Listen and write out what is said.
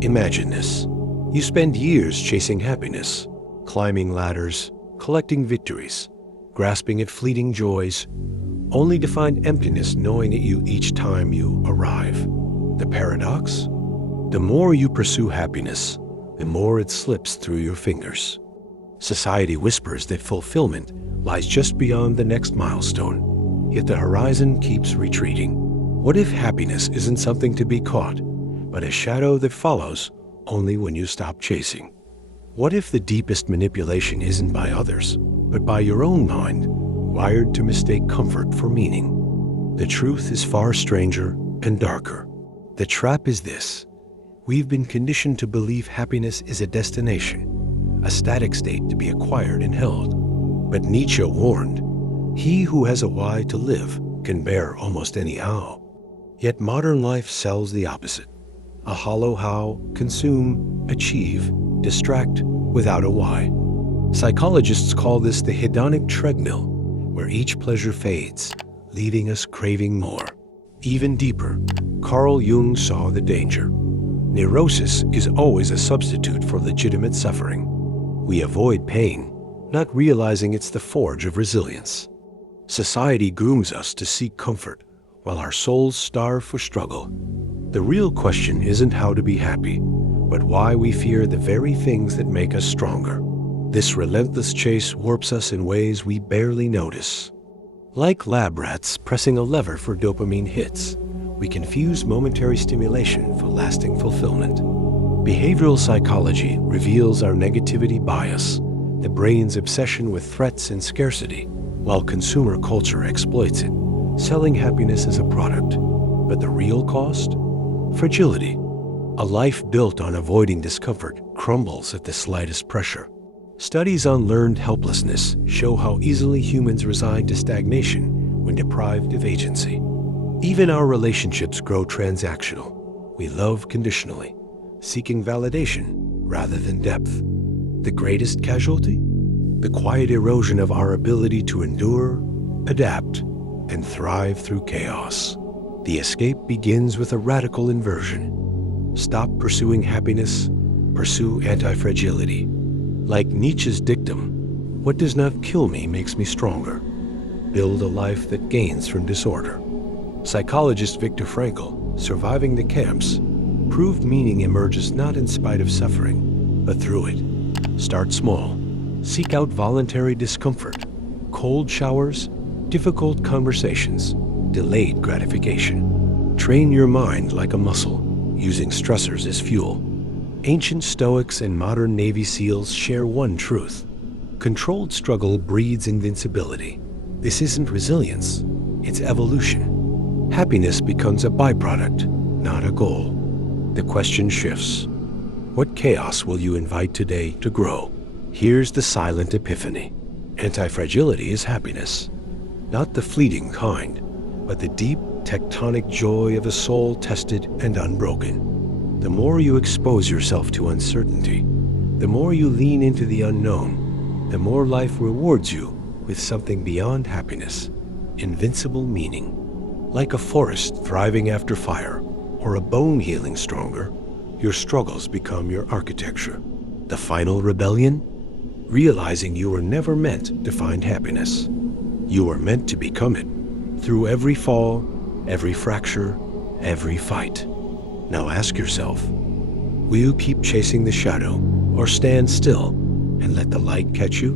Imagine this. You spend years chasing happiness, climbing ladders, collecting victories, grasping at fleeting joys, only to find emptiness gnawing at you each time you arrive. The paradox? The more you pursue happiness, the more it slips through your fingers. Society whispers that fulfillment lies just beyond the next milestone, yet the horizon keeps retreating. What if happiness isn't something to be caught, but a shadow that follows only when you stop chasing? What if the deepest manipulation isn't by others, but by your own mind, wired to mistake comfort for meaning? The truth is far stranger and darker. The trap is this. We've been conditioned to believe happiness is a destination, a static state to be acquired and held. But Nietzsche warned, he who has a why to live can bear almost any how. Yet modern life sells the opposite. A hollow how, consume, achieve, distract without a why. Psychologists call this the hedonic treadmill, where each pleasure fades, leaving us craving more. Even deeper, Carl Jung saw the danger. Neurosis is always a substitute for legitimate suffering. We avoid pain, not realizing it's the forge of resilience. Society grooms us to seek comfort, while our souls starve for struggle. The real question isn't how to be happy, but why we fear the very things that make us stronger. This relentless chase warps us in ways we barely notice. Like lab rats pressing a lever for dopamine hits, we confuse momentary stimulation for lasting fulfillment. Behavioral psychology reveals our negativity bias, the brain's obsession with threats and scarcity, while consumer culture exploits it, selling happiness as a product. But the real cost? Fragility. A life built on avoiding discomfort crumbles at the slightest pressure. Studies on learned helplessness show how easily humans resign to stagnation when deprived of agency. Even our relationships grow transactional. We love conditionally, seeking validation rather than depth. The greatest casualty? The quiet erosion of our ability to endure, adapt, and thrive through chaos. The escape begins with a radical inversion. Stop pursuing happiness, pursue antifragility. Like Nietzsche's dictum, what does not kill me makes me stronger. Build a life that gains from disorder. Psychologist Viktor Frankl, surviving the camps, proved meaning emerges not in spite of suffering, but through it. Start small. Seek out voluntary discomfort, cold showers, difficult conversations, delayed gratification. Train your mind like a muscle, using stressors as fuel. Ancient Stoics and modern Navy SEALs share one truth. Controlled struggle breeds invincibility. This isn't resilience, it's evolution. Happiness becomes a byproduct, not a goal. The question shifts. What chaos will you invite today to grow? Here's the silent epiphany. Antifragility is happiness. Not the fleeting kind, but the deep, tectonic joy of a soul tested and unbroken. The more you expose yourself to uncertainty, the more you lean into the unknown, the more life rewards you with something beyond happiness, invincible meaning. Like a forest thriving after fire, or a bone healing stronger, your struggles become your architecture. The final rebellion? Realizing you were never meant to find happiness. You were meant to become it, through every fall, every fracture, every fight. Now ask yourself, will you keep chasing the shadow or stand still and let the light catch you?